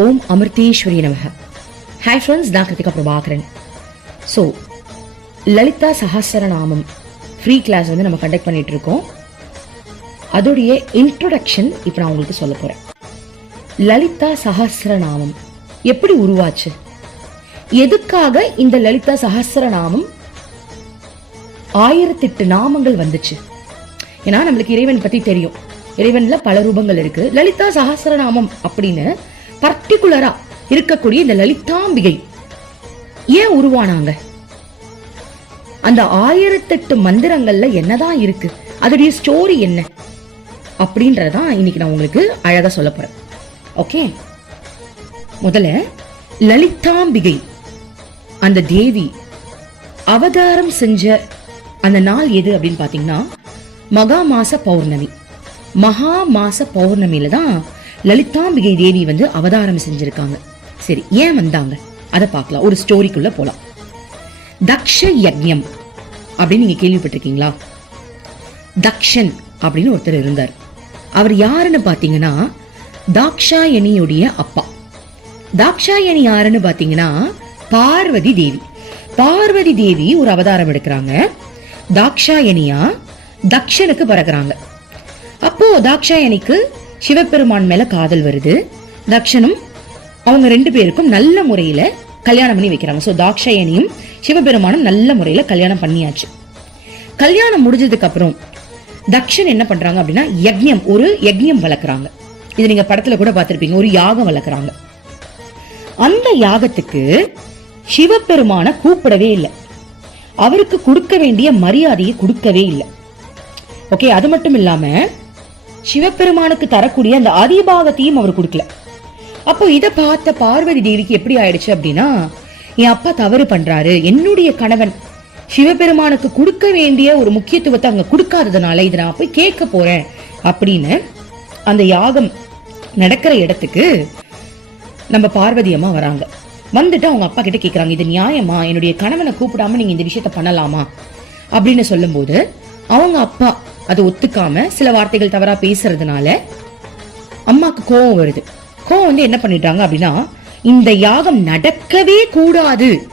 ஓம் அமிர்தேஸ்வரி நமக. Hi friends நான் Kiruthika Prabhakaran. So Lalitha Sahasranamam free class வந்து நம்ம கண்டக்ட் பண்ணிட்டு இருக்கோம் அதோடைய இன்ட்ரொடக்ஷன் இப்போ நான் உங்களுக்கு சொல்ல போகிறேன் லலிதா சஹஸ்ரநாமம் எப்படி உருவாச்சு? எதுக்காக இந்த லலிதா சஹஸ்ரநாமம் ஆயிரத்தெட்டு நாமங்கள் வந்துச்சு? ஏன்னா நம்மளுக்கு இறைவன் பத்தி தெரியும். இறைவன்ல பல ரூபங்கள் இருக்கு. லலிதா சஹஸ்ரநாமம் அப்படின்னு பர்டிகுலரா இருக்கக்கூடிய இந்த லலிதாம்பிகை ஏன் உருவானாங்க? அந்த ஆயிரத்தெட்டு மந்திரங்கள்ல என்னதான் இருக்கு? அதோடைய ஸ்டோரி என்ன? அப்படின்றதான் இன்னைக்கு நான் உங்களுக்கு அழகா சொல்ல போறேன். ஓகே முதல்ல லலிதாம்பிகை அந்த தேவி அவதாரம் செஞ்ச அந்த நாள் எது அப்படின்னு பாத்தீங்கன்னா மகா மாச பௌர்ணமி. மகா மாச பௌர்ணமியில தான் லலிதாம்பிகை தேவி வந்து அவதாரம் செஞ்சிருக்காங்க. சரி ஏன் வந்தாங்க? அதை பார்க்கலாம் ஒரு ஸ்டோரிக்குள்ள போலாம். தக்ஷ யஜ்யம் அப்படின்னு நீங்க கேள்விப்பட்டிருக்கீங்களா? தக்ஷன் அப்படின்னு ஒருத்தர் இருந்தார். அவர் யாருன்னு பாத்தீங்கன்னா தாக்ஷாயணியுடைய அப்பா. தாக்ஷாயணி யாருன்னு பாத்தீங்கன்னா பார்வதி தேவி. பார்வதி தேவி ஒரு அவதாரம் எடுக்கிறாங்க. தாக்ஷாயணியா? தக்ஷனுக்கு பறக்கிறாங்க. அப்போ தாக்ஷாயணிக்கு சிவபெருமான் மேல காதல் வருது. தக்ஷனும் அவங்க ரெண்டு பேருக்கும் நல்ல முறையில கல்யாணம் பண்ணி வைக்கிறாங்க. ஸோ தாக்ஷாயணியும் சிவபெருமானும் நல்ல முறையில கல்யாணம் பண்ணியாச்சு. கல்யாணம் முடிஞ்சதுக்கு அப்புறம் தக்ஷன் என்ன பண்றாங்க அப்படின்னா யக்ஞம் ஒரு யக்ஞம் வளர்க்குறாங்க. இது நீங்க படத்துல கூட பார்த்திருப்பீங்க. ஒரு யாகம் வளர்க்குறாங்க. அந்த யாகத்துக்கு சிவபெருமான கூப்பிடவே இல்லை. அவருக்கு கொடுக்க வேண்டிய மரியாதையை கொடுக்கவே இல்லை. ஓகே அது மட்டும் இல்லாமல் சிவபெருமானுக்கு தரக்கூடிய அந்த அதிபாகத்தையும் அவர் கொடுக்கல. அப்போ இதை பார்த்த பார்வதி தேவிக்கு எப்படி ஆயிடுச்சு அப்படின்னா என் அப்பா தவறு பண்றாரு. என்னுடைய கணவன் சிவபெருமானுக்கு கொடுக்க வேண்டிய ஒரு முக்கியத்துவத்தை அங்க கொடுக்காததுனால இதை நான் போய் கேட்க போறேன். அப்படின்னு அந்த யாகம் நடக்கிற இடத்துக்கு நம்ம பார்வதி அம்மா வராங்க. வந்துட்டு அவங்க அப்பா கிட்ட கேட்குறாங்க இது நியாயமா? என்னுடைய கணவனை கூப்பிடாம நீங்க இந்த விஷயத்த பண்ணலாமா? அப்படின்னு சொல்லும்போது அவங்க அப்பா அது ஒத்துக்காம சில வார்த்தைகள் தவறா பேசுறதுனால அம்மாக்கு கோவம் வருது. கோவம் வந்து என்ன பண்ணிட்டாங்க அப்படின்னா இந்த யாகம் நடக்கவே கூடாது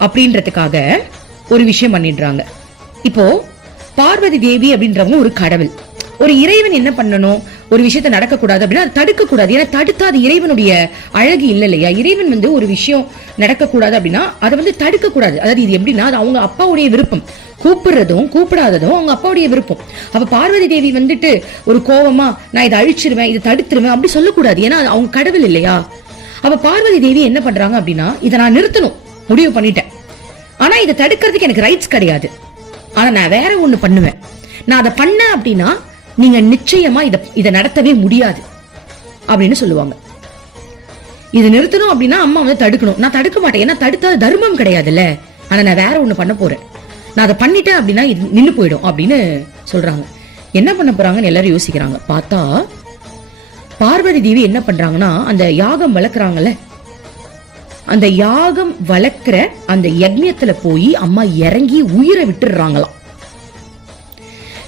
அப்படின்றதுக்காக ஒரு விஷயம் பண்ணிடுறாங்க. இப்போ பார்வதி தேவி அப்படின்றவங்க ஒரு கடவுள். ஒரு இறைவன் என்ன பண்ணணும்? ஒரு விஷயத்த நடக்கக்கூடாது அப்படின்னா அதை தடுக்கக்கூடாது. ஏன்னா தடுத்தா அது இறைவனுடைய அழகு இல்லை இல்லையா? இறைவன் வந்து ஒரு விஷயம் நடக்கக்கூடாது அப்படின்னா அதை வந்து தடுக்கக்கூடாது. அதாவது இது எப்படின்னா அது அவங்க அப்பாவுடைய விருப்பம். கூப்பிடுறதும் கூப்பிடாததும் அவங்க அப்பாவுடைய விருப்பம். அப்ப பார்வதி தேவி வந்துட்டு ஒரு கோவமா நான் இதை அழிச்சிருவேன் இதை தடுத்துருவேன் அப்படி சொல்லக்கூடாது. ஏன்னா அது அவங்க கடவுள் இல்லையா? அப்ப பார்வதி தேவி என்ன பண்றாங்க அப்படின்னா இதை நான் நிறுத்தணும். முடிவு பண்ணிட்டேன். ஆனா இதை தடுக்கிறதுக்கு எனக்கு ரைட்ஸ் கிடையாது. ஆனா நான் வேற ஒண்ணு பண்ணுவேன். நான் அதை பண்ணேன் அப்படின்னா நீங்க நிச்சயமா இதை இதை நடத்தவே முடியாது. அப்படின்னு சொல்லுவாங்க. இது நிறுத்தணும் அப்படின்னா அம்மா வந்து தடுக்கணும். நான் தடுக்க மாட்டேன். ஏன்னா தடுத்தா தர்மம் கிடையாதுல்ல. ஆனா நான் வேற ஒண்ணு பண்ண போறேன். நான் அதை பண்ணிட்டேன் அப்படின்னா இது நின்று போயிடும் அப்படின்னு சொல்றாங்க. என்ன பண்ண போறாங்கன்னு எல்லாரும் யோசிக்கிறாங்க. பார்த்தா பார்வதி தேவி என்ன பண்றாங்கன்னா அந்த யாகம் வளர்க்குறாங்கல்ல. அந்த யாகம் வளர்க்குற அந்த யஜ்யத்துல போய் அம்மா இறங்கி உயிரை விட்டுடுறாங்களாம்.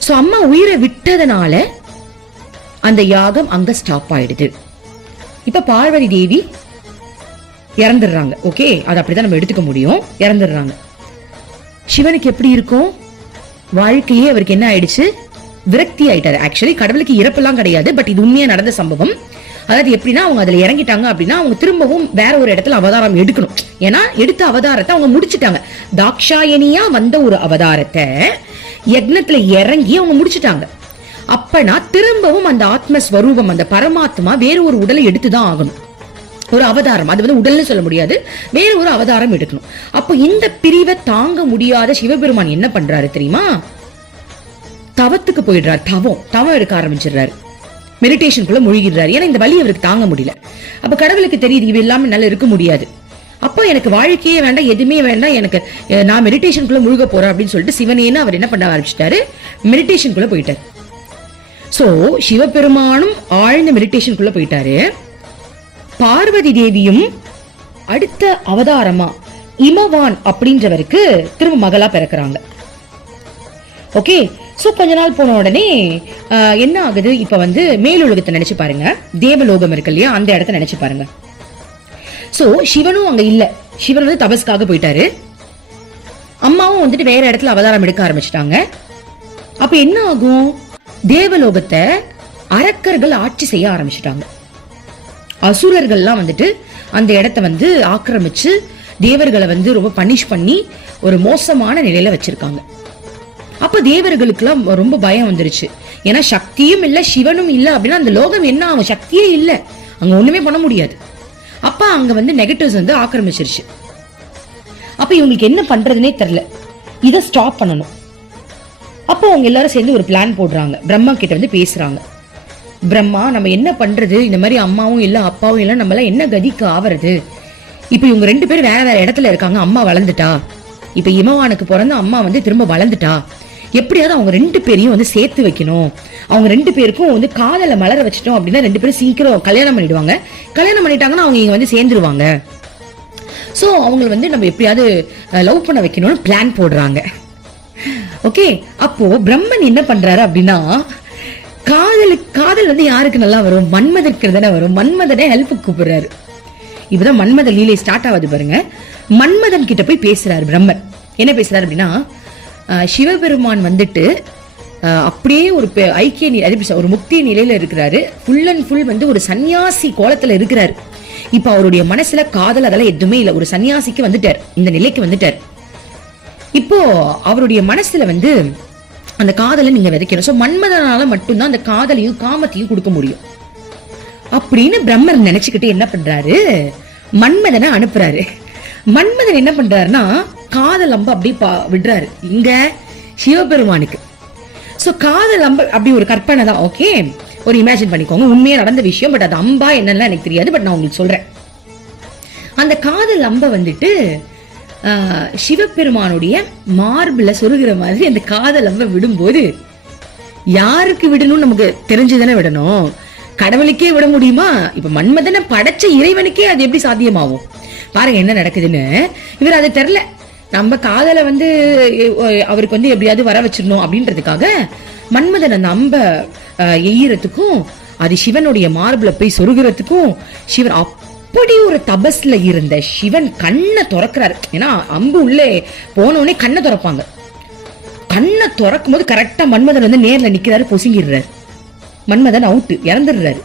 சோ அம்மா உயிரை விட்டதனால அந்த யாகம் அங்க ஸ்டாப் ஆயிடுது. இப்ப பார்வதி தேவி இறந்துடுறாங்க. ஓகே அது அப்படிதான் நம்ம எடுத்துக்க முடியும். இறந்துடுறாங்க. சிவனுக்கு எப்படி இருக்கும்? வாழ்க்கையே அவருக்கு என்ன ஆயிடுச்சு? விரக்தி ஆயிட்டாரு. ஆக்சுவலி கடவுளுக்கு இறப்பெல்லாம் கிடையாது பட் இது உண்மையா நடந்த சம்பவம். அதாவது எப்படின்னா அவங்க அதுல இறங்கிட்டாங்க அப்படின்னா அவங்க திரும்பவும் வேற ஒரு இடத்துல அவதாரம் எடுக்கணும். ஏன்னா எடுத்த அவதாரத்தை அவங்க முடிச்சிட்டாங்க. தாக்ஷாயணியா வந்த ஒரு அவதாரத்தை யக்னத்துல இறங்கி அவங்க முடிச்சிட்டாங்க. அப்பனா திரும்பவும் அந்த ஆத்மஸ்வரூபம் அந்த பரமாத்மா வேற ஒரு உடலை எடுத்துதான் ஆகணும். ஒரு அவதாரம் அது வந்து உடல்னு சொல்ல முடியாது. வேற ஒரு அவதாரம் எடுக்கணும். அப்போ இந்த பிரிவை தாங்க முடியாத சிவபெருமான் என்ன பண்றாரு தெரியுமா? தவத்துக்கு போயிடுறாரு தவம் தவம் எடுக்க ஆரம்பிச்சிடுறாரு. மெடிடேஷனுக்குள்ள முழுகிடுறாரு. ஏன்னா இந்த வலி அவருக்கு தாங்க முடியல. அப்ப கடவுளுக்கு தெரியுது இவ இல்லாம நல்லா இருக்க முடியாது. அப்போ எனக்கு வாழ்க்கையே வேண்டாம் எதுவுமே வேண்டாம் எனக்கு நான் நான் மெடிடேஷனுக்குள்ள முழுக போறேன் அப்படின்னு சொல்லிட்டு சிவனேன்னு அவர் என்ன பண்ண ஆரம்பிச்சிட்டாரு? மெடிடேஷனுக்குள்ள போயிட்டாரு. ஸோ சிவபெருமானும் ஆழ்ந்த மெடிடேஷனுக்குள்ள போயிட்டாரு. பார்வதி தேவியும் அடுத்த அவதாரமா இமவான் அப்படின்றவருக்கு திரும்ப மகளா பிறக்கிறாங்க. ஓகே ஸோ கொஞ்ச நாள் போன உடனே என்ன ஆகுது? இப்போ வந்து மேலுலகத்தை நினைச்சு பாருங்க. தேவலோகம் இருக்கு இல்லையா? அந்த இடத்த நினைச்சு பாருங்க. ஸோ சிவனும் அங்க இல்ல. சிவன் வந்து தபஸ்க்காக போயிட்டாரு. அம்மாவும் வந்துட்டு வேற இடத்துல அவதாரம் எடுக்க ஆரம்பிச்சிட்டாங்க. அப்ப என்ன ஆகும்? தேவலோகத்தை அரக்கர்கள் ஆட்சி செய்ய ஆரம்பிச்சிட்டாங்க. அசுரர்கள்லாம் வந்துட்டு அந்த இடத்த வந்து ஆக்கிரமிச்சு தேவர்களை வந்து ரொம்ப பனிஷ் பண்ணி ஒரு மோசமான நிலையில வச்சிருக்காங்க. அப்ப தேவர்களுக்கெல்லாம் ரொம்ப பயம் வந்துருச்சு. ஏன்னா சக்தியும் இல்ல சிவனும் இல்ல அப்படின்னா அந்த லோகம் என்ன ஆகும்? சக்தியே இல்ல. அங்க ஒண்ணுமே பண்ண முடியாது. அப்ப அங்க வந்து நெகட்டிவ்ஸ் வந்து ஆக்கிரமிச்சிருச்சு. அப்ப இவங்களுக்கு என்ன பண்றதுனே தெரியல. இதை ஸ்டாப் பண்ணணும். அப்போ அவங்க எல்லாரும் சேர்ந்து ஒரு பிளான் போடுறாங்க. பிரம்மா கிட்ட வந்து பேசுறாங்க. பிரம்மா நம்ம என்ன பண்றது? இந்த மாதிரி அம்மாவும் இல்லை அப்பாவும் இல்லை நம்மளாம் என்ன கதிக்கு ஆவறது? இப்போ இவங்க ரெண்டு பேரும் வேற வேற இடத்துல இருக்காங்க. அம்மா வளர்ந்துட்டா. இப்போ இமவானுக்கு பிறந்த அம்மா வந்து திரும்ப வளர்ந்துட்டா. எப்படியாவது அவங்க ரெண்டு பேரையும் வந்து சேர்த்து வைக்கணும். அவங்க ரெண்டு பேருக்கும் வந்து காதல மலர வச்சிட்டோம் அப்படின்னா ரெண்டு பேரும் சீக்கிரம் கல்யாணம் பண்ணிடுவாங்க. கல்யாணம் பண்ணிட்டாங்கன்னா அவங்க இங்க வந்து சேர்ந்துருவாங்க. ஸோ அவங்களை வந்து நம்ம எப்படியாவது லவ் பண்ண வைக்கணும்னு பிளான் போடுறாங்க. ஓகே அப்போ பிரம்மன் என்ன பண்றாரு அப்படின்னா காதலுக்கு காதல் வந்து யாருக்கு நல்லா வரும்? மன்மதற்கு தானே வரும். மன்மதனை ஹெல்ப் கூப்பிடுறாரு. இப்பதான் மன்மத லீலை ஸ்டார்ட் ஆகுது பாருங்க. மன்மதன் கிட்ட போய் பேசுறாரு பிரம்மன். என்ன பேசுறாரு அப்படின்னா சிவபெருமான் வந்துட்டு அப்படியே ஒரு பெ- ஐக்கிய நிலை அது ஒரு முக்திய நிலையில இருக்கிறாரு. ஃபுல் அண்ட் ஃபுல் வந்து ஒரு சன்னியாசி கோலத்துல இருக்கிறாரு. இப்ப அவருடைய மனசுல காதல் அதெல்லாம் எதுவுமே இல்லை. ஒரு சன்னியாசிக்கு வந்துட்டார். இந்த நிலைக்கு வந்துட்டார். இப்போ அவருடைய மனசுல வந்து அந்த காதலை நீங்க விதைக்கணும். ஸோ மன்மதனால மட்டும்தான் அந்த காதலையும் காமத்தையும் கொடுக்க முடியும். அப்படின்னு பிரம்மர் நினைச்சுக்கிட்டு என்ன பண்றாரு? மன்மதனை அனுப்புறாரு. மன்மதன் என்ன பண்றாருன்னா காதல் அம்ப அப்படியே பா- விடுறாரு. இங்க சிவபெருமானுக்கு. ஸோ காதல் அம்ப அப்படி ஒரு கற்பனை தான். ஓகே ஒரு இமேஜின் பண்ணிக்கோங்க. உண்மையாக நடந்த விஷயம் பட் அது அம்பா என்னன்னு எனக்கு தெரியாது பட் நான் உங்களுக்கு சொல்றேன். அந்த காதல் அம்ப வந்துட்டு சிவபெருமானுடைய மார்பில் சொருகிற மாதிரி அந்த காதல் அம்ப விடும்போது யாருக்கு விடணும்னு நமக்கு தெரிஞ்சுதானே விடணும்? கடவுளுக்கே விட முடியுமா? இப்ப மன்மதனை படைச்ச இறைவனுக்கே அது எப்படி சாத்தியமாகும்? பாருங்க என்ன நடக்குதுன்னு. இவர் அது தெரியல நம்ம காதலை வந்து அவருக்கு வந்து எப்படியாவது வர வச்சிடணும் அப்படின்றதுக்காக மன்மதன் அந்த அம்ப அஹ், எய்யறதுக்கும் அது சிவனுடைய மார்பில் போய் சொருகிறதுக்கும் சிவன் அப்படி ஒரு தபஸ்ல இருந்த சிவன் கண்ணை திறக்கிறாரு. ஏன்னா அம்பு உள்ளே போனோடனே கண்ணை திறப்பாங்க. கண்ணை திறக்கும் போது கரெக்டா மன்மதன் வந்து நேர்ல நிக்கிறாரு பொசுங்கிடுறாரு. மன்மதன் அவுட்டு இறந்துடுறாரு.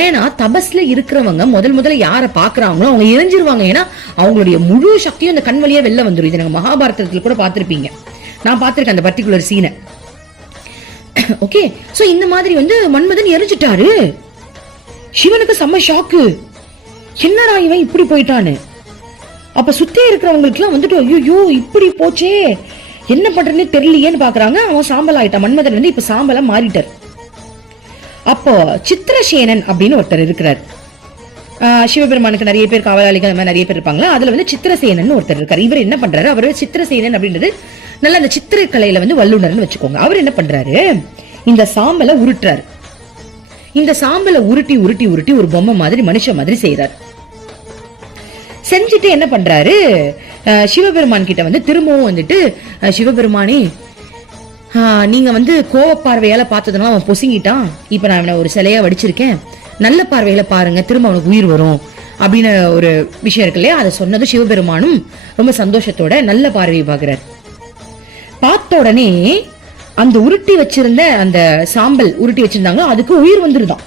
ஏன்னா தபஸ்ல இருக்கிறவங்க முதல் முதல்ல யாரை பாக்குறாங்களோ அவங்க இறைஞ்சிருவாங்க. ஏன்னா அவங்களுடைய முழு சக்தியும் அந்த கண் வழியா வெளில வந்துடும் இது நாங்கள் மகாபாரதத்தில் கூட பார்த்துருப்பீங்க. நான் பார்த்திருக்கேன் அந்த பர்டிகுலர் சீனை ஓகே ஸோ இந்த மாதிரி வந்து மன்மதன் எரிஞ்சிட்டாரு. சிவனுக்கு செம்ம ஷாக்கு என்னடா இவன் இப்படி போயிட்டான்னு? அப்ப சுத்தி இருக்கிறவங்களுக்குலாம் வந்துட்டு ஐயோ இப்படி போச்சே. என்ன பண்றதுன்னு தெரியலையேன்னு பாக்குறாங்க. அவன் சாம்பல் ஆயிட்டான். மன்மதன் வந்து இப்ப சாம்பலா மாறிட்டார். அப்போ சித்திரசேனன் அப்படின்னு ஒருத்தர் இருக்கிறார். ஆஹ் சிவபெருமானுக்கு நிறைய பேர் காவலாளிகள் அந்த மாதிரி நிறைய பேர் இருப்பாங்களா? அதுல வந்து சித்திரசேனன் ஒருத்தர் இருக்காரு. இவர் என்ன பண்றாரு? அவர் சித்திரசேனன் அப்படின்றது நல்ல அந்த சித்திரக்கலையில வந்து வல்லுனர்னு வச்சுக்கோங்க. அவர் என்ன பண்றாரு? இந்த சாம்பலை உருட்டுறாரு. இந்த சாம்பலை உருட்டி உருட்டி உருட்டி ஒரு பொம்மை மாதிரி மனுஷன் மாதிரி செய்யறாரு செஞ்சுட்டு என்ன பண்றாரு? சிவபெருமான் கிட்ட வந்து திரும்பவும் வந்துட்டு சிவபெருமானே நீங்க வந்து கோவ பார்வையால பார்த்ததுனால அவன் பொசுங்கிட்டான். இப்ப நான் அவனை ஒரு சிலையா வடிச்சிருக்கேன். நல்ல பார்வையில பாருங்க திரும்ப அவனுக்கு உயிர் வரும். அப்படின்னு ஒரு விஷயம் இருக்கு இல்லையா? அதை சொன்னது சிவபெருமானும் ரொம்ப சந்தோஷத்தோட நல்ல பார்வையை பாக்குறாரு பார்த்த உடனே அந்த உருட்டி வச்சிருந்த அந்த சாம்பல் உருட்டி வச்சிருந்தாங்களோ அதுக்கு உயிர் வந்துருதான்.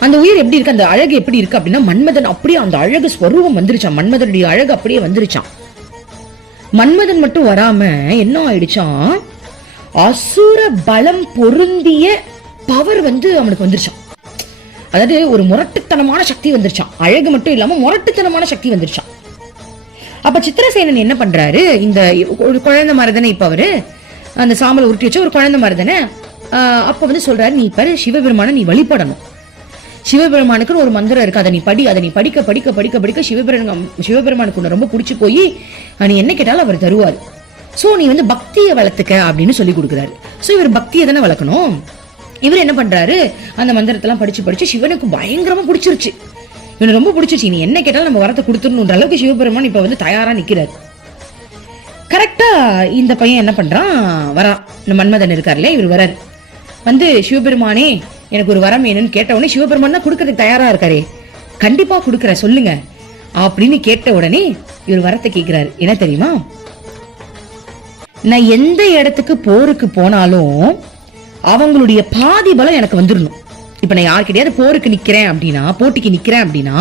அந்த உயிர் எப்படி இருக்கு? அந்த அழகு எப்படி இருக்கு அப்படின்னா மன்மதன் அப்படியே அந்த அழகு ஸ்வரூபம் வந்துருச்சான் மன்மதனுடைய அழகு அப்படியே வந்துருச்சான் மன்மதன் மட்டும் வராம என்ன ஆயிடுச்சான் அசுர பலம் பொருந்திய பவர் வந்து அவனுக்கு வந்துருச்சான் அதாவது ஒரு முரட்டுத்தனமான சக்தி வந்துருச்சான் அழகு மட்டும் இல்லாம முரட்டுத்தனமான சக்தி வந்துருச்சான் அப்ப சித்திரசேனன் என்ன பண்றாரு? இந்த ஒரு குழந்தை மாதிரி தானே இப்ப அவரு? அந்த சாம்பல் உருட்டி வச்ச ஒரு குழந்தை மாதிரி தானே ஆஹ் அப்ப வந்து சொல்றாரு நீ பாரு சிவபெருமான நீ வழிபடணும். சிவபெருமானுக்குன்னு ஒரு மந்திரம் இருக்கு. அதை நீ படி அதை நீ படிக்க படிக்க படிக்க படிக்க சிவபெருமான் சிவபெருமானுக்கு உன்னை ரொம்ப பிடிச்சி போய் நீ என்ன கேட்டாலும் அவர் தருவார். சோ நீ வந்து பக்தியை வளர்த்துக்க அப்படின்னு சொல்லி கொடுக்குறாரு. சோ இவர் பக்தியை தானே வளர்க்கணும்? இவர் என்ன பண்றாரு? அந்த மந்திரத்தெல்லாம் படிச்சு படிச்சு சிவனுக்கு பயங்கரமா பிடிச்சிருச்சு. இவனை ரொம்ப பிடிச்சிருச்சு. நீ என்ன கேட்டாலும் நம்ம வரத்தை கொடுத்துடணுன்ற அளவுக்கு சிவபெருமான் இப்ப வந்து தயாரா நிக்கிறாரு. கரெக்டா இந்த பையன் என்ன பண்றான்? வரான் இந்த மன்மதன் இருக்கார்ல இவர் வரார். வந்து சிவபெருமானே எனக்கு ஒரு வரம் வேணும்னு கேட்ட உடனே சிவபெருமான் தான் கொடுக்கறதுக்கு தயாரா இருக்காரே. கண்டிப்பா கொடுக்குறேன் சொல்லுங்க. அப்படின்னு கேட்ட உடனே இவர் வரத்தை கேட்கிறாரு என்ன தெரியுமா? நான் எந்த இடத்துக்கு போருக்கு போனாலும் அவங்களுடைய பாதி பலம் எனக்கு வந்துடணும் இப்ப நான் யார்கிட்டயாவது போருக்கு நிக்கிறேன் அப்படின்னா போட்டிக்கு நிக்கிறேன் அப்படின்னா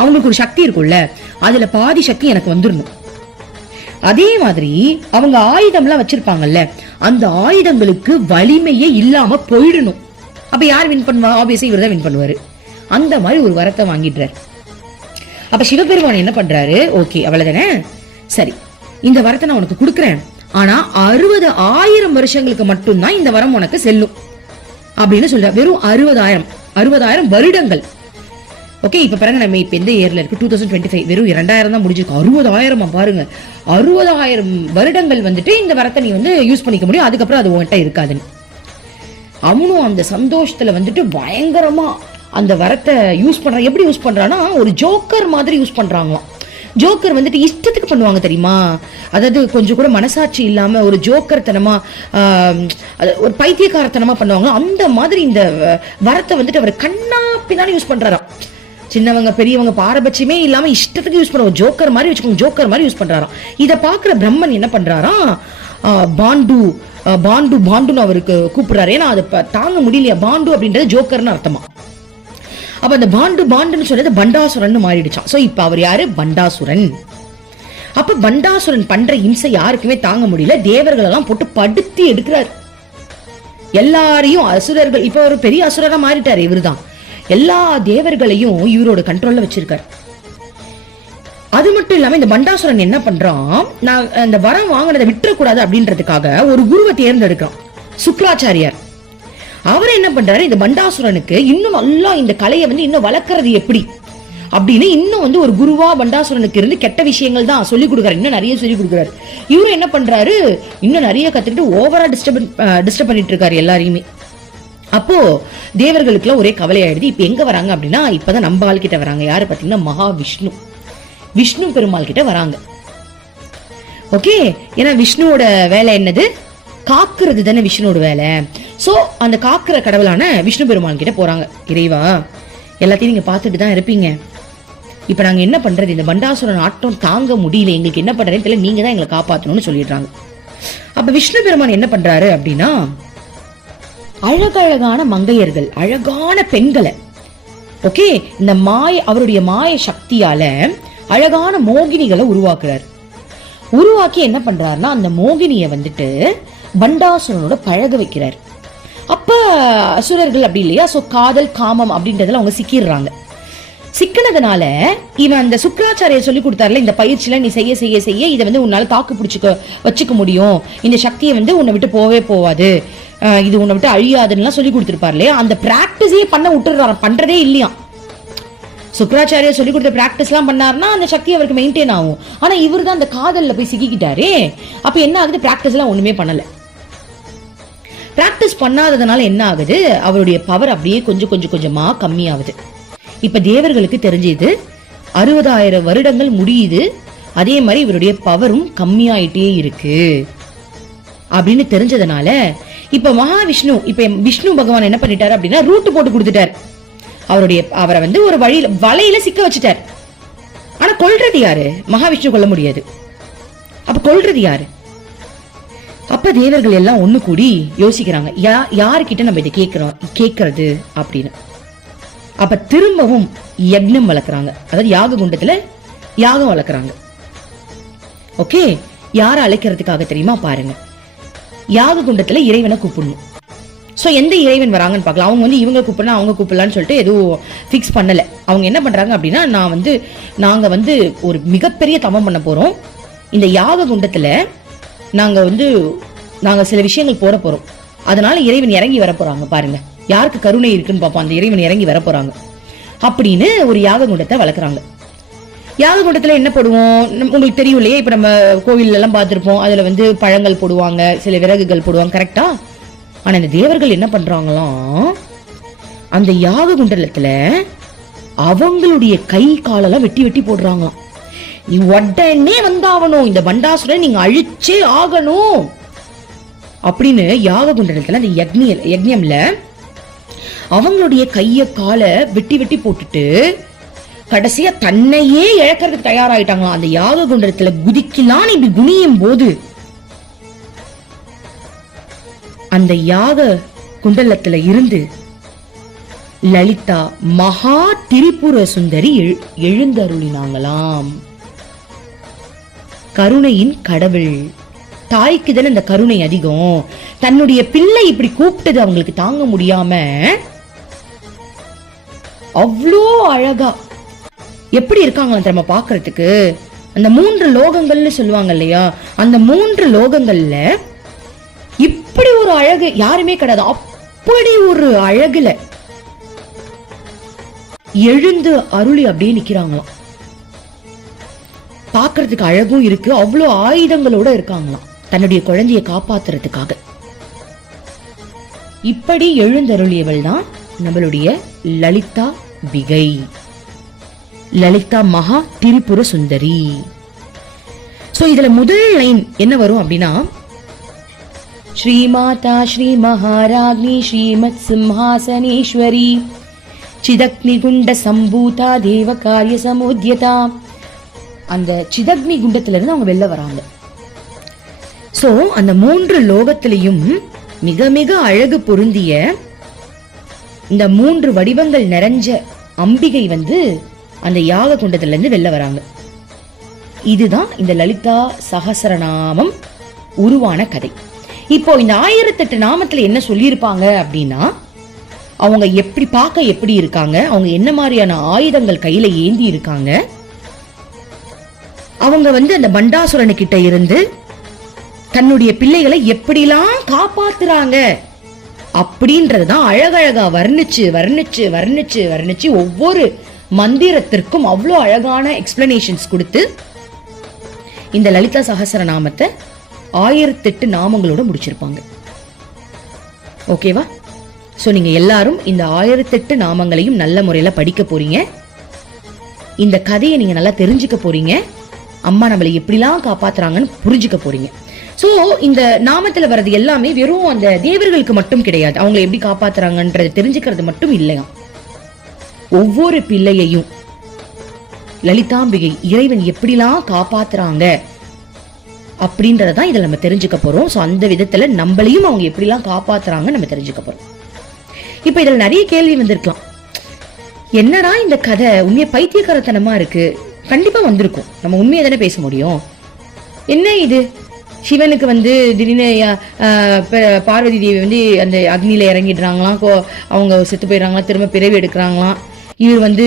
அவங்களுக்கு ஒரு சக்தி இருக்கும்ல அதுல பாதி சக்தி எனக்கு வந்துடணும் அதே மாதிரி அவங்க ஆயுதம்லாம் வச்சிருப்பாங்கல்ல அந்த ஆயுதங்களுக்கு வலிமையே இல்லாம போயிடணும். அப்போ யார் வின் பண்ணுவா? ஆப்வியஸாக இவர் தான் வின் பண்ணுவாரு. அந்த மாதிரி ஒரு வரத்தை வாங்கிடுறாரு. அப்ப சிவபெருமான் என்ன பண்றாரு? ஓகே அவ்வளோதானே சரி. இந்த வரத்தை நான் உனக்கு கொடுக்குறேன். ஆனா அறுபது ஆயிரம் வருஷங்களுக்கு மட்டும்தான் இந்த வரம் உனக்கு செல்லும். அப்படின்னு சொல்ற. வெறும் அறுபதாயிரம். அறுபதாயிரம் வருடங்கள். ஓகே இப்ப பாருங்க நம்ம இப்போ எந்த இயரில் இருக்கு? டூ தௌசண்ட் டுவெண்ட்டி ஃபைவ் வெறும் இரண்டாயிரம் தான் முடிஞ்சிருக்கு. அறுபதாயிரமா பாருங்க. அறுபதாயிரம் வருடங்கள் வந்துட்டு இந்த வரத்தை நீ வந்து யூஸ் பண்ணிக்க முடியும். அதுக்கப்புறம் அது உன்கிட்ட இருக்காதுன்னு. அவனும் அந்த சந்தோஷத்தில் வந்துட்டு பயங்கரமாக அந்த வரத்தை யூஸ் பண்ணுறான் எப்படி யூஸ் பண்ணுறான்னா ஒரு ஜோக்கர் மாதிரி யூஸ் பண்ணுறாங்களாம் ஜோக்கர் வந்துட்டு இஷ்டத்துக்கு பண்ணுவாங்க தெரியுமா? அதாவது கொஞ்சம் கூட மனசாட்சி இல்லாமல் ஒரு ஜோக்கர் தனமாக ஒரு பைத்தியக்காரத்தனமாக பண்ணுவாங்க. அந்த மாதிரி இந்த வ- வரத்தை வந்துட்டு அவர் கண்ணா பின்னாடி யூஸ் பண்ணுறாராம் சின்னவங்க பெரியவங்க பாரபட்சமே இல்லாமல் இஷ்டத்துக்கு யூஸ் பண்ணுவோம் ஜோக்கர் மாதிரி வச்சுக்கோங்க ஜோக்கர் மாதிரி யூஸ் பண்ணுறாராம் இதை பார்க்குற பிரம்மன் என்ன பண்ணுறாராம் பாண்டு பாண்டு பாண்டுன்னு அவருக்கு கூப்பிடுறாரு. ஏன்னா அதை தாங்க முடியலையா? பாண்டு அப்படின்றது ஜோக்கர்னு அர்த்தமா? அப்ப அந்த பாண்டு பாண்டுன்னு சொன்னது பண்டாசுரன் மாறிடுச்சான் சோ இப்ப அவர் யாரு? பண்டாசுரன். அப்ப பண்டாசுரன் பண்ற இம்சை யாருக்குமே தாங்க முடியல. தேவர்கள் எல்லாம் போட்டு படுத்தி எடுக்கிறார். எல்லாரையும் அசுரர்கள் இப்ப ஒரு பெரிய அசுரரா மாறிட்டாரு இவர்தான். எல்லா தேவர்களையும் இவரோட கண்ட்ரோல்ல வச்சிருக்காரு. அது மட்டும் இல்லாம இந்த பண்டாசுரன் என்ன பண்றான்? நான் அந்த வரம் வாங்கினதை விட்டுறக்கூடாது அப்படின்றதுக்காக ஒரு குருவை தேர்ந்தெடுக்கிறான். சுக்ராச்சாரியார் அவர் என்ன பண்றாரு? இந்த பண்டாசுரனுக்கு இன்னும் நல்லா இந்த கலையை வந்து இன்னும் வளர்க்கறது எப்படி? அப்படின்னு இன்னும் வந்து ஒரு குருவா பண்டாசுரனுக்கு இருந்து கெட்ட விஷயங்கள் தான் சொல்லி கொடுக்குறாரு. இன்னும் நிறைய சொல்லி கொடுக்குறாரு. இவரும் என்ன பண்றாரு? இன்னும் நிறைய கத்துக்கிட்டு ஓவரா டிஸ்டர்ப் டிஸ்டர்ப் பண்ணிட்டு இருக்காரு எல்லாரையுமே. அப்போ தேவர்களுக்குலாம் ஒரே கவலை ஆயிடுது இப்ப எங்க வராங்க அப்படின்னா இப்பதான் நம்ம ஆள்கிட்ட வராங்க. யாரு பாத்தீங்கன்னா மகாவிஷ்ணு. விஷ்ணு பெருமாள் கிட்ட வராங்க. ஓகே ஏன்னா விஷ்ணுவோட வேலை என்னது? காக்குறது தானே விஷ்ணுவோட வேலை. சோ அந்த காக்குற கடவுளான விஷ்ணு பெருமாள் கிட்ட போறாங்க. இறைவா எல்லாத்தையும் நீங்க பார்த்துட்டு தான் இருப்பீங்க. இப்ப நாங்க என்ன பண்றது? இந்த பண்டாசுரன் ஆட்டம் தாங்க முடியல. எங்களுக்கு என்ன பண்றதுன்னு தெரியல. நீங்க தான் எங்களை காப்பாத்தணும்னு சொல்லிடுறாங்க. அப்ப விஷ்ணு பெருமான் என்ன பண்றாரு அப்படின்னா அழகழகான மங்கையர்கள் அழகான பெண்களை ஓகே இந்த மாய அவருடைய மாய சக்தியால அழகான மோகினிகளை உருவாக்குறார். உருவாக்கி என்ன பண்றாருன்னா அந்த மோகினியை வந்துட்டு பண்டாசுரனோட பழக வைக்கிறார். அப்ப அசுரர்கள் அப்படி இல்லையா? சோ காதல் காமம் அப்படின்றதுல அவங்க சிக்கிடுறாங்க. சிக்கினதுனால இவன் அந்த சுக்கராச்சாரியர் சொல்லி கொடுத்தாருல இந்த பயிற்சியில நீ செய்ய செய்ய செய்ய இதை வந்து உன்னால தாக்கு பிடிச்சிக்க வச்சுக்க முடியும். இந்த சக்தியை வந்து உன்னை விட்டு போவே போவாது. இது உன்னை விட்டு அழியாதுன்னு சொல்லி கொடுத்துருப்பாரு இல்லையா? அந்த பிராக்டிஸே பண்ண விட்டுறாரு பண்றதே இல்லையா சுக்கராச்சாரியர் சொல்லி கொடுத்த பிராக்டிஸ்லாம் பண்ணார்னா அந்த சக்தி அவருக்கு மெயின்டைன் ஆகும். ஆனால் இவர் தான் அந்த காதல்ல போய் சிக்கிக்கிட்டாரே. அப்ப என்ன ஆகுது? பிராக்டிஸ்லாம் ஒண்ணுமே பண்ணல. பிராக்டிஸ் பண்ணாததுனால என்ன ஆகுது? அவருடைய பவர் அப்படியே கொஞ்சம் கொஞ்சம் கொஞ்சமாக கம்மியாகுது. இப்ப தேவர்களுக்கு தெரிஞ்சது அறுபதாயிரம் வருடங்கள் முடியுது. அதே மாதிரி இவருடைய பவரும் கம்மியாயிட்டே இருக்கு. அப்படின்னு தெரிஞ்சதுனால இப்ப மகாவிஷ்ணு இப்ப விஷ்ணு பகவான் என்ன பண்ணிட்டாரு அப்படின்னா ரூட் போட்டு கொடுத்துட்டாரு. அவருடைய அவரை வந்து ஒரு வழியில வலையில சிக்க வச்சுட்டார். ஆனா கொல்றது யாரு? மகாவிஷ்ணு கொல்ல முடியாது. அப்ப கொல்றது யாரு? அப்ப தேவர்கள் எல்லாம் ஒண்ணு கூடி யோசிக்கிறாங்க யா யாருக்கிட்ட நம்ம இதை கேட்கிறோம் கேட்கறது அப்படின்னு. அப்ப திரும்பவும் யக்னம் வளர்க்குறாங்க. அதாவது யாக குண்டத்துல யாகம் வளர்க்குறாங்க. ஓகே யாரை அழைக்கிறதுக்காக தெரியுமா? பாருங்க. யாக குண்டத்துல இறைவனை கூப்பிடணும். ஸோ எந்த இறைவன் வராங்கன்னு பார்க்கலாம். அவங்க வந்து இவங்க கூப்பிடலாம் அவங்க கூப்பிடலான்னு சொல்லிட்டு எதுவும் ஃபிக்ஸ் பண்ணல. அவங்க என்ன பண்றாங்க அப்படின்னா நான் வந்து நாங்க வந்து ஒரு மிகப்பெரிய தவம் பண்ண போறோம். இந்த யாக குண்டத்துல நாங்க வந்து நாங்க சில விஷயங்கள் போட போறோம். அதனால இறைவன் இறங்கி வர போறாங்க பாருங்க. யாருக்கு கருணை இருக்குன்னு பார்ப்போம். அந்த இறைவன் இறங்கி வர போறாங்க. அப்படின்னு ஒரு யாக குண்டத்தை வளர்க்குறாங்க. யாக என்ன போடுவோம்? உங்களுக்கு தெரியும் இல்லையா? இப்ப நம்ம கோவிலெல்லாம் எல்லாம் பார்த்திருப்போம். அதுல வந்து பழங்கள் போடுவாங்க சில விறகுகள் போடுவாங்க கரெக்டா ஆனா இந்த தேவர்கள் என்ன பண்றாங்களாம் அந்த யாக குண்டலத்துல அவங்களுடைய கை காலெல்லாம் வெட்டி வெட்டி போடுறாங்களாம். நீ உடனே வந்தாகணும் இந்த பண்டாசுரன் நீங்க அழிச்சே ஆகணும். அப்படின்னு யாக குண்டலத்துல அந்த யக்னிய யக்ஞம்ல அவங்களுடைய கைய காலை வெட்டி வெட்டி போட்டுட்டு கடைசியா தன்னையே இழக்கிறதுக்கு தயாராயிட்டாங்களாம். அந்த யாக குண்டலத்துல குதிக்கலான்னு இப்படி குனியும் போது அந்த யாக குண்டலத்துல இருந்து லலிதா மகா திரிபுர சுந்தரி எழுந்தருளினாங்களாம். கருணையின் கடவுள். தாய்க்கு தானே இந்த கருணை அதிகம். தன்னுடைய பிள்ளை இப்படி கூப்பிட்டது அவங்களுக்கு தாங்க முடியாம அவ்வளோ அழகா. எப்படி இருக்காங்களா நம்ம பாக்குறதுக்கு அந்த மூன்று லோகங்கள்னு சொல்லுவாங்க இல்லையா? அந்த மூன்று லோகங்கள்ல அப்படி ஒரு அழகு யாருமே கிடையாது. அப்படி ஒரு அழகுல எழுந்து அருளி அப்படியே நிக்கிறாங்களாம். பாக்குறதுக்கு அழகும் இருக்கு. அவ்வளோ ஆயுதங்களோட இருக்காங்களாம். தன்னுடைய குழந்தைய காப்பாத்துறதுக்காக. இப்படி எழுந்தருளியவள் தான் நம்மளுடைய லலிதா பிகை. லலிதா மகா திரிபுர சுந்தரி. சோ இதுல முதல் லைன் என்ன வரும் அப்படின்னா ஸ்ரீமாதா ஸ்ரீ மகாராஜ்னி ஸ்ரீமத் சிம்ஹாசனேஸ்வரி சிதக்னி குண்ட சம்பூதா தேவ காரிய சமுத்தியதா அந்த சிதக்னி குண்டத்துல இருந்து அவங்க வெளில வராங்க. சோ அந்த மூன்று லோகத்திலையும் மிக மிக அழகு பொருந்திய இந்த மூன்று வடிவங்கள் நிறைஞ்ச அம்பிகை வந்து அந்த யாக குண்டத்துல இருந்து வெளில வராங்க. இதுதான் இந்த லலிதா சகசரநாமம் உருவான கதை. இப்போ இந்த ஆயிரத்தெட்டு நாமத்துல என்ன சொல்லியிருப்பாங்க அப்படின்னா அவங்க எப்படி பார்க்க எப்படி இருக்காங்க அவங்க என்ன மாதிரியான ஆயுதங்கள் கையில ஏந்தி இருக்காங்க அவங்க வந்து அந்த பண்டாசுரனு கிட்ட இருந்து தன்னுடைய பிள்ளைகளை எப்படிலாம் காப்பாத்துறாங்க அப்படின்றதுதான் அழகழகா வர்ணிச்சு வர்ணிச்சு வர்ணிச்சு வர்ணிச்சு ஒவ்வொரு மந்திரத்திற்கும் அவ்வளோ அழகான எக்ஸ்பிளனேஷன்ஸ் கொடுத்து இந்த லலிதா சகசரநாமத்தை ஆயிரத்தெட்டு நாமங்களோட முடிச்சிருப்பாங்க. ஓகேவா? ஸோ நீங்க எல்லாரும் இந்த ஆயிரத்தெட்டு நாமங்களையும் நல்ல முறையில படிக்க போறீங்க. இந்த கதையை நீங்க நல்லா தெரிஞ்சுக்க போறீங்க. அம்மா நம்மளை எப்படிலாம் காப்பாத்துறாங்கன்னு புரிஞ்சுக்க போறீங்க. ஸோ இந்த நாமத்துல வர்றது எல்லாமே வெறும் அந்த தேவர்களுக்கு மட்டும் கிடையாது. அவங்களை எப்படி காப்பாத்துறாங்கன்றது தெரிஞ்சுக்கிறது மட்டும் இல்லையா? ஒவ்வொரு பிள்ளையையும் லலிதாம்பிகை இறைவன் எப்படிலாம் காப்பாத்துறாங்க? அப்படின்றத தான் இதில் நம்ம தெரிஞ்சுக்க போகிறோம் ஸோ அந்த விதத்தில் நம்மளையும் அவங்க எப்படிலாம் காப்பாற்றுறாங்க நம்ம தெரிஞ்சுக்க போகிறோம் இப்போ இதில் நிறைய கேள்வி வந்திருக்கலாம். என்னடா இந்த கதை? உண்மையை பைத்தியக்காரத்தனமாக இருக்குது கண்டிப்பாக வந்திருக்கும். நம்ம உண்மையை தானே பேச முடியும். என்ன இது? சிவனுக்கு வந்து திடீர்னு பார்வதி தேவி வந்து அந்த அக்னியில் இறங்கிடுறாங்களாம். கோ- அவங்க செத்து போயிடுறாங்களாம். திரும்ப பிறவி எடுக்கிறாங்களாம். இவர் வந்து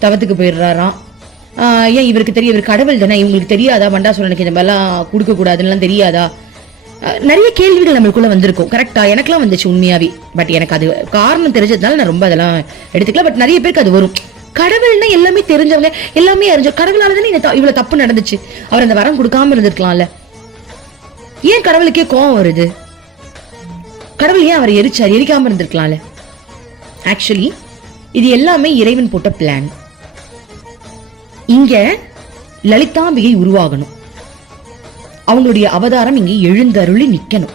தவத்துக்கு போயிடுறாராம். ஏன் இவருக்கு தெரியும் இவர் கடவுள் தானே? இவங்களுக்கு தெரியாதா? மண்டாசுரனுக்கு இந்த மாதிரிலாம் கொடுக்க கூடாதுன்னு தெரியாதா நிறைய கேள்விகள் நம்மளுக்குள்ள வந்திருக்கும். கரெக்டா எனக்குலாம் வந்துச்சு உண்மையாவே. பட் எனக்கு அது காரணம் தெரிஞ்சதுனால நான் ரொம்ப அதெல்லாம் எடுத்துக்கல. பட் நிறைய பேருக்கு அது வரும். கடவுள்னா எல்லாமே தெரிஞ்சவங்க எல்லாமே அறிஞ்ச கடவுளால தானே இந்த த- இவ்வளவு தப்பு நடந்துச்சு? அவர் அந்த வரம் கொடுக்காம இருந்திருக்கலாம்ல. ஏன் கடவுளுக்கே கோவம் வருது? கடவுள் ஏன் அவரை எரிச்சார்? எரிக்காம இருந்திருக்கலாம்ல? ஆக்சுவலி இது எல்லாமே இறைவன் போட்ட பிளான் இங்க லலிதாம்பிகை உருவாகணும். அவங்களுடைய அவதாரம் இங்க எழுந்தருளி நிக்கணும்.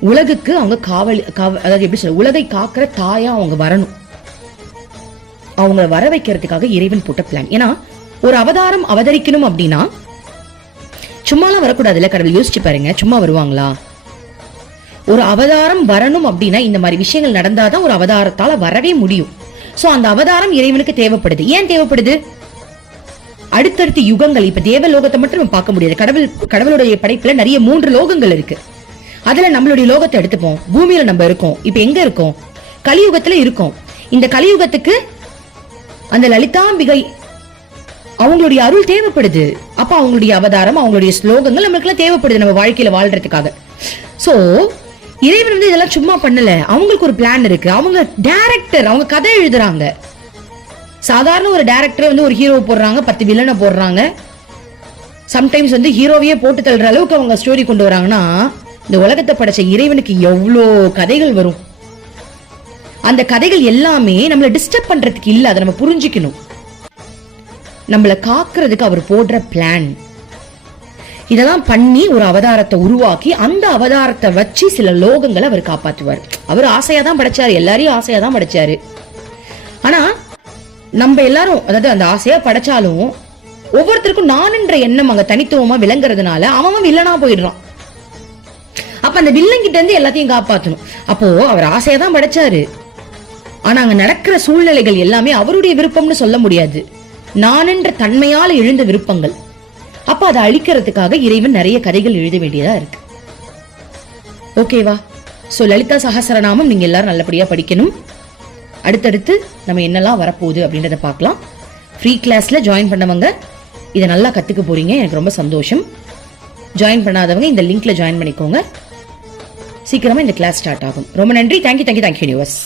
உலகுக்கு அவங்க காவல் அதாவது எப்படி சொல்ல உலகை காக்கிற தாயா அவங்க வரணும். அவங்கள வர வைக்கிறதுக்காக இறைவன் போட்ட பிளான் ஏன்னா ஒரு அவதாரம் அவதரிக்கணும் அப்படின்னா சும்மாலாம் வரக்கூடாதுல்ல கடவுள்? யோசிச்சு பாருங்க சும்மா வருவாங்களா? ஒரு அவதாரம் வரணும் அப்படின்னா இந்த மாதிரி விஷயங்கள் நடந்தாதான் ஒரு அவதாரத்தால வரவே முடியும். சோ அந்த அவதாரம் இறைவனுக்கு தேவைப்படுது. ஏன் தேவைப்படுது? அடுத்தடுத்த யுகங்கள் இப்ப தேவலோகத்தை மட்டும் நம்ம பார்க்க முடியாது. கடவுள் கடவுளுடைய படைப்புல நிறைய மூன்று லோகங்கள் இருக்கு. அதுல நம்மளுடைய லோகத்தை எடுத்துப்போம். பூமியில நம்ம இருக்கோம். இப்ப எங்க இருக்கோம்? கலியுகத்துல இருக்கோம். இந்த கலியுகத்துக்கு அந்த லலிதாம்பிகை அவங்களுடைய அருள் தேவைப்படுது. அப்ப அவங்களுடைய அவதாரம் அவங்களுடைய ஸ்லோகங்கள் நம்மளுக்குலாம் தேவைப்படுது நம்ம வாழ்க்கையில வாழ்றதுக்காக. சோ இறைவன் வந்து இதெல்லாம் சும்மா பண்ணல. அவங்களுக்கு ஒரு பிளான் இருக்கு. அவங்க டேரக்டர் அவங்க கதை எழுதுறாங்க. சாதாரண ஒரு டேரக்டர் வந்து ஒரு ஹீரோ போடுறாங்க பத்து வில்லனை போடுறாங்க. சம்டைம்ஸ் வந்து ஹீரோவையே போட்டு தள்ளுற அளவுக்கு அவங்க ஸ்டோரி கொண்டு வராங்கன்னா இந்த உலகத்தை படைச்ச இறைவனுக்கு எவ்வளோ கதைகள் வரும். அந்த கதைகள் எல்லாமே நம்மளை டிஸ்டர்ப் பண்றதுக்கு இல்லை அதை நம்ம புரிஞ்சுக்கணும். நம்மளை காக்குறதுக்கு அவர் போடுற பிளான் இதெல்லாம் பண்ணி ஒரு அவதாரத்தை உருவாக்கி அந்த அவதாரத்தை வச்சு சில லோகங்களை அவர் காப்பாத்துவார் அவர் ஆசையா தான் படைச்சாரு எல்லாரையும் ஆசையா தான் படைச்சாரு. ஆனா நம்ம எல்லாரும் அதாவது அந்த ஆசையா படைச்சாலும் ஒவ்வொருத்தருக்கும் நானுன்ற எண்ணம் அங்க தனித்துவமா விளங்குறதுனால அவன் வில்லனா போயிடுறான். அப்ப அந்த வில்லன் கிட்ட இருந்து எல்லாத்தையும் காப்பாத்தணும். அப்போ அவர் ஆசையா தான் படைச்சாரு. ஆனா அங்க நடக்கிற சூழ்நிலைகள் எல்லாமே அவருடைய விருப்பம்னு சொல்ல முடியாது. நானென்ற தன்மையால் எழுந்த விருப்பங்கள். அப்ப அதை அழிக்கிறதுக்காக இறைவன் நிறைய கதைகள் எழுத வேண்டியதா இருக்கு. ஓகேவா சோ லலிதா சகசரநாமம் நீங்க எல்லாரும் நல்லபடியா படிக்கணும். அடுத்தடுத்து நம்ம என்னெல்லாம் வரப்போகுது அப்படின்றத பார்க்கலாம். ஃப்ரீ கிளாஸில் ஜாயின் பண்ணவங்க இதை நல்லா கற்றுக்க போகிறீங்க எனக்கு ரொம்ப சந்தோஷம். ஜாயின் பண்ணாதவங்க இந்த லிங்க்கில் ஜாயின் பண்ணிக்கோங்க. சீக்கிரமாக இந்த கிளாஸ் ஸ்டார்ட் ஆகும். ரொம்ப நன்றி. Thank you thank you thank you universe